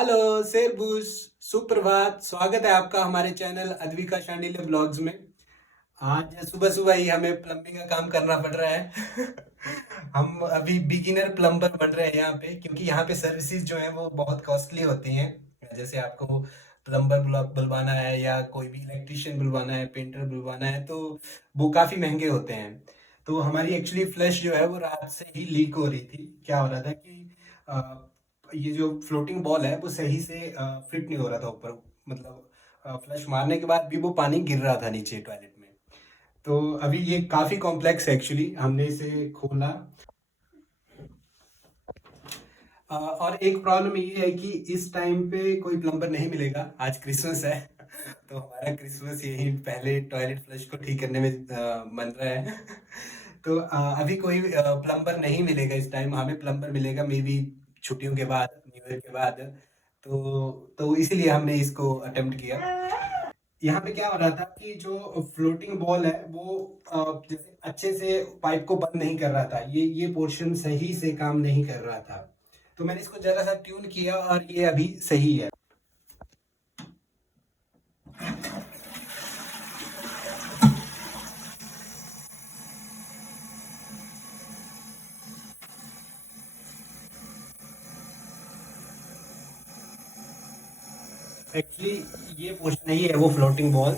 Hello शेरबूस, सुप्रभात। स्वागत है आपका हमारे चैनल अद्विका शांडिल्य ब्लॉग्स में। आज सुबह सुबह ही हमें प्लम्बिंग का काम करना पड़ रहा है। हम अभी बिगिनर प्लम्बर बन रहे हैं यहाँ पे, क्योंकि यहाँ पे सर्विसेज जो है वो बहुत कॉस्टली होती हैं। जैसे आपको प्लम्बर बुलवाना है या कोई भी इलेक्ट्रिशियन बुलवाना है, पेंटर बुलवाना है, तो वो काफ़ी महंगे होते हैं। तो हमारी एक्चुअली फ्लैश जो है वो रात से ही लीक हो रही थी। क्या हो रहा था कि ये जो फ्लोटिंग बॉल है वो सही से फिट नहीं हो रहा था ऊपर। मतलब फ्लश मारने के बाद भी वो पानी गिर रहा था नीचे टॉयलेट में। तो अभी ये काफ़ी कॉम्प्लेक्स है एक्चुअली, हमने इसे खोला। और एक प्रॉब्लम ये है कि इस टाइम पे कोई प्लम्बर नहीं मिलेगा, आज क्रिसमस है। तो हमारा क्रिसमस यही पहले टॉयलेट फ्लश को ठीक करने में बन रहा है। तो अभी कोई प्लम्बर नहीं मिलेगा इस टाइम, हमें प्लम्बर मिलेगा मे बी छुट्टियों के बाद, न्यू ईयर के बाद। तो इसीलिए हमने इसको अटेम्प्ट किया। यहाँ पे क्या हो रहा था कि जो फ्लोटिंग बॉल है वो जैसे अच्छे से पाइप को बंद नहीं कर रहा था, ये पोर्शन सही से काम नहीं कर रहा था। तो मैंने इसको जरा सा ट्यून किया और ये अभी सही है। एक्चुअली ये पोर्शन नहीं है वो फ्लोटिंग बॉल।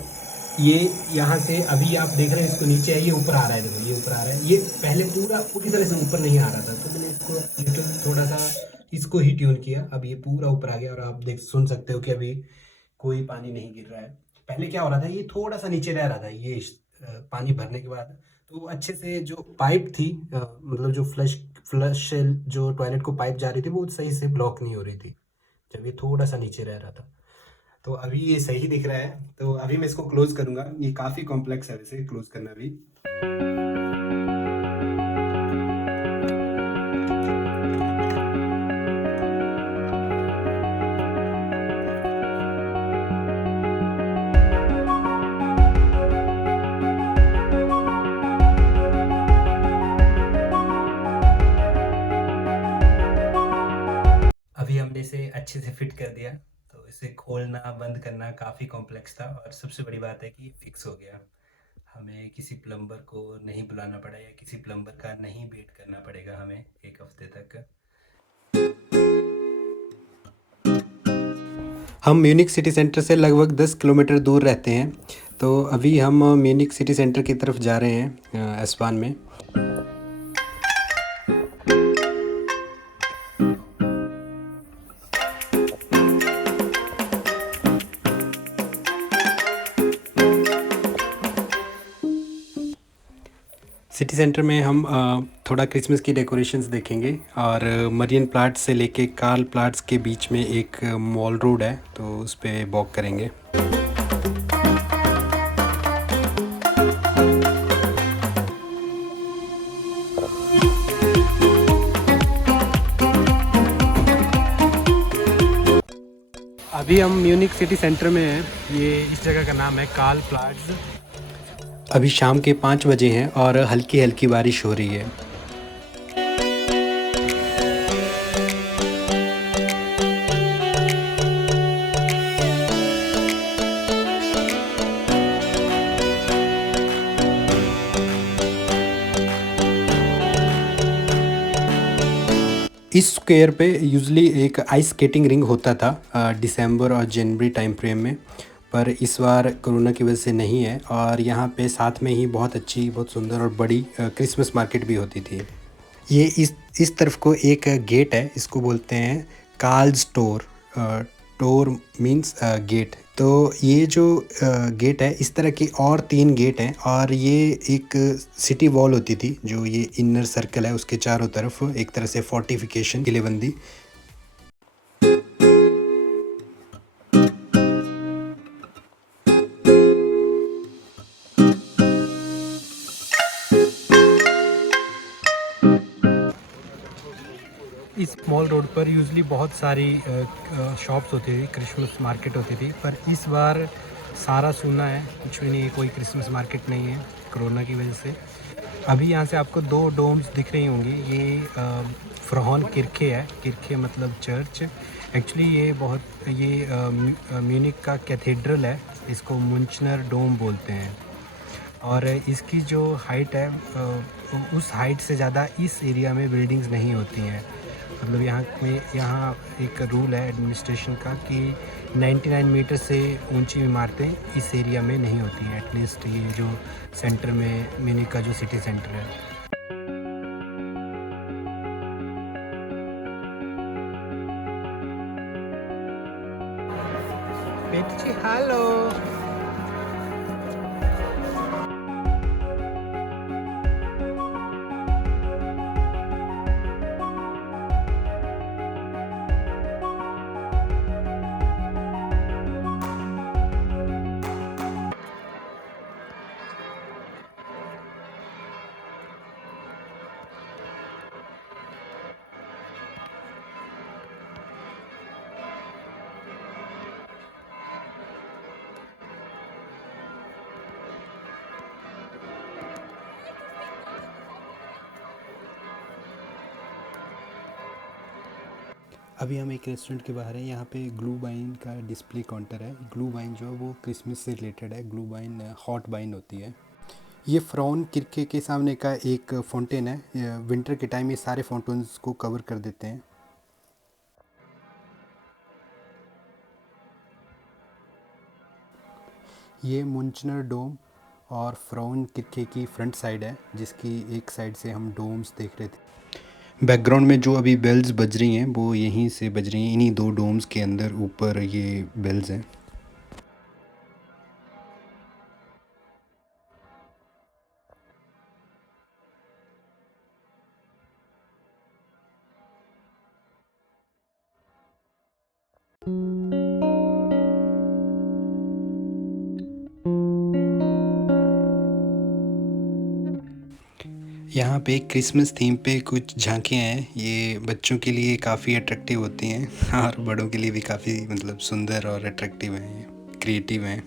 ये यहाँ से अभी आप देख रहे हैं इसको, नीचे है, ये ऊपर आ रहा है। देखो ये ऊपर आ रहा है, ये पहले पूरी तरह से ऊपर नहीं आ रहा था। तो मैंने इसको लिटिल थोड़ा सा इसको ही ट्यून किया, अब ये पूरा ऊपर आ गया। और आप देख सुन सकते हो कि अभी कोई पानी नहीं गिर रहा है। पहले क्या हो रहा था, ये थोड़ा सा नीचे रह रहा था, ये पानी भरने के बाद। तो अच्छे से जो पाइप थी, मतलब जो फ्लश फ्लश जो टॉयलेट को पाइप जा रही थी वो सही से ब्लॉक नहीं हो रही थी, जब ये थोड़ा सा नीचे रह रहा था। तो अभी ये सही दिख रहा है। तो अभी मैं इसको क्लोज करूंगा, ये काफ़ी कॉम्प्लेक्स है वैसे क्लोज करना भी। अभी हमने इसे अच्छे से फिट कर दिया। तो इसे खोलना बंद करना काफ़ी कॉम्प्लेक्स था, और सबसे बड़ी बात है कि फिक्स हो गया। हमें किसी प्लम्बर को नहीं बुलाना पड़ा, या किसी प्लम्बर का नहीं वेट करना पड़ेगा हमें एक हफ्ते तक। हम म्यूनिक सिटी सेंटर से लगभग 10 किलोमीटर दूर रहते हैं। तो अभी हम म्यूनिक सिटी सेंटर की तरफ जा रहे हैं, एस्पान में। सिटी सेंटर में हम थोड़ा क्रिसमस की डेकोरेशंस देखेंगे। और मरियन प्लाट्स से लेके कार्ल प्लाट्स के बीच में एक मॉल रोड है, तो उस पर वॉक करेंगे। अभी हम म्यूनिक सिटी सेंटर में हैं। ये इस जगह का नाम है कार्ल प्लाट्स। अभी शाम के 5 बजे हैं और हल्की हल्की बारिश हो रही है। इस स्क्वायर पे यूजुअली एक आइस स्केटिंग रिंग होता था दिसंबर और जनवरी टाइम फ्रेम में, पर इस बार कोरोना की वजह से नहीं है। और यहाँ पे साथ में ही बहुत अच्छी, बहुत सुंदर और बड़ी क्रिसमस मार्केट भी होती थी। ये इस तरफ को एक गेट है, इसको बोलते हैं कार्ल्स टोर। टोर मीन्स गेट। तो ये जो गेट है, इस तरह के और 3 गेट हैं। और ये एक सिटी वॉल होती थी, जो ये इनर सर्कल है उसके चारों तरफ एक तरह से फोर्टिफिकेशन किलेबंदी। इस मॉल रोड पर यूजुअली बहुत सारी शॉप्स होती थी, क्रिसमस मार्केट होती थी, पर इस बार सारा सूना है, कुछ भी नहीं है, कोई क्रिसमस मार्केट नहीं है कोरोना की वजह से। अभी यहाँ से आपको 2 डोम्स दिख रही होंगी। ये फ्रॉन किरखे है, किरखे मतलब चर्च। एक्चुअली ये म्यूनिक का कैथेड्रल है, इसको मुंचनर डोम बोलते हैं। और इसकी जो हाइट है उस हाइट से ज़्यादा इस एरिया में बिल्डिंग्स नहीं होती हैं। मतलब यहाँ एक रूल है एडमिनिस्ट्रेशन का कि 99 मीटर से ऊंची इमारतें इस एरिया में नहीं होती हैं, एटलीस्ट ये जो सेंटर में म्यूनिख का जो सिटी सेंटर है। बेटी जी हेलो। अभी हम एक रेस्टोरेंट के बाहर हैं। यहाँ पे ग्लूबाइन का डिस्प्ले काउंटर है। ग्लूबाइन जो है वो क्रिसमस से रिलेटेड है। ग्लूबाइन हॉट बाइन होती है। ये फ्रॉन किरके के सामने का एक फाउंटेन है। विंटर के टाइम ये सारे फाउंटेन्स को कवर कर देते हैं। ये मुंचनर डोम और फ्रॉन किरके की फ्रंट साइड है, जिसकी एक साइड से हम डोम्स देख रहे थे। बैकग्राउंड में जो अभी बेल्स बज रही हैं वो यहीं से बज रही हैं, इन्हीं दो डोम्स के अंदर ऊपर ये बेल्स हैं। यहाँ पे क्रिसमस थीम पे कुछ झांकियाँ हैं। ये बच्चों के लिए काफ़ी अट्रैक्टिव होती हैं और बड़ों के लिए भी काफ़ी मतलब सुंदर और अट्रैक्टिव हैं, ये क्रिएटिव हैं।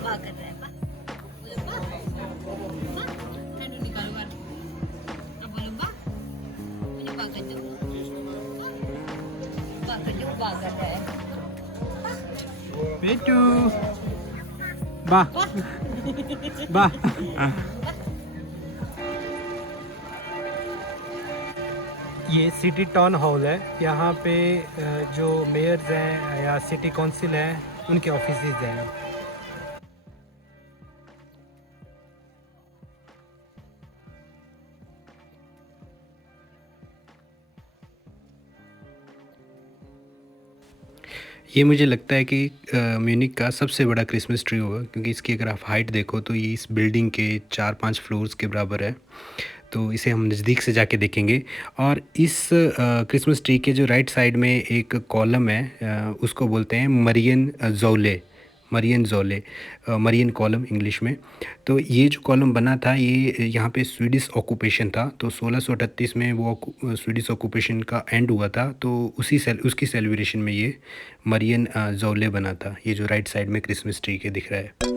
कर रहा है बोलो बा ठंडू निकालो बाहर अब बोलो बा मुझे बा कर दो बा कर रहा है बेटू बा बा। ये सिटी टाउन हॉल है। यहाँ पे जो मेयर्स हैं या सिटी काउंसिल हैं उनके ऑफिसेज हैं। ये मुझे लगता है कि म्यूनिख का सबसे बड़ा क्रिसमस ट्री होगा, क्योंकि इसकी अगर आप हाइट देखो तो ये इस बिल्डिंग के 4-5 फ्लोर्स के बराबर है। तो इसे हम नज़दीक से जाके देखेंगे। और इस क्रिसमस ट्री के जो राइट साइड में एक कॉलम है, उसको बोलते हैं मरियन ज़ोले, मरियन कॉलम इंग्लिश में। तो ये जो कॉलम बना था ये यहाँ पे स्वीडिश ऑक्यूपेशन था। तो 1638 में वो स्वीडिश ऑक्यूपेशन का एंड हुआ था। तो उसकी सेलिब्रेशन में ये मरियन ज़ोले बना था। ये जो राइट साइड में क्रिसमस ट्री के दिख रहा है।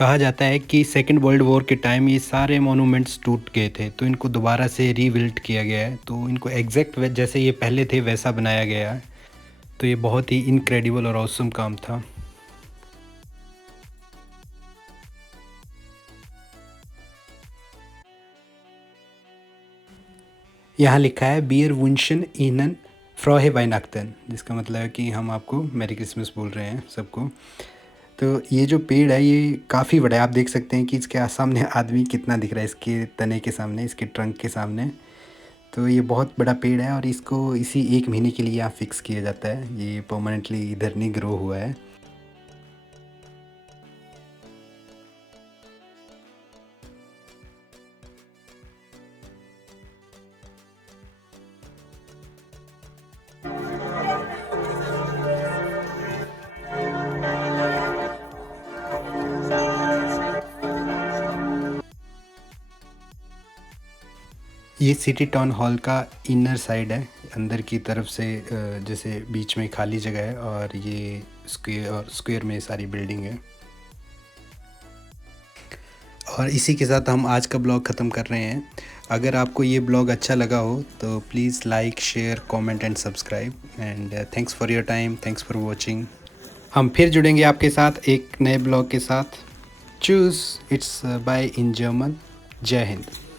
कहा जाता है कि सेकेंड वर्ल्ड वॉर के टाइम ये सारे मॉन्यूमेंट्स टूट गए थे, तो इनको दोबारा से रीबिल्ड किया गया है। तो इनको एग्जैक्ट जैसे ये पहले थे वैसा बनाया गया है। तो ये बहुत ही इनक्रेडिबल और ऑसम काम था। यहाँ लिखा है बियर वुंशन इनन फ्रॉहे वाइनाक्तन, जिसका मतलब है कि हम आपको मैरी क्रिसमस बोल रहे हैं सबको। तो ये जो पेड़ है ये काफ़ी बड़ा है, आप देख सकते हैं कि इसके सामने आदमी कितना दिख रहा है, इसके तने के सामने, इसके ट्रंक के सामने। तो ये बहुत बड़ा पेड़ है और इसको इसी 1 महीने के लिए यहाँ फिक्स किया जाता है। ये परमानेंटली इधर नहीं ग्रो हुआ है। ये सिटी टाउन हॉल का इनर साइड है, अंदर की तरफ से जैसे बीच में खाली जगह है और ये स्क्वायर में सारी बिल्डिंग है। और इसी के साथ हम आज का ब्लॉग ख़त्म कर रहे हैं। अगर आपको ये ब्लॉग अच्छा लगा हो तो please like, share, comment and subscribe. And thanks for your time, thanks for watching. हम फिर जुड़ेंगे आपके साथ एक नए ब्लॉग के साथ। चूज़, इट्स बाय इन जर्मन। जय हिंद।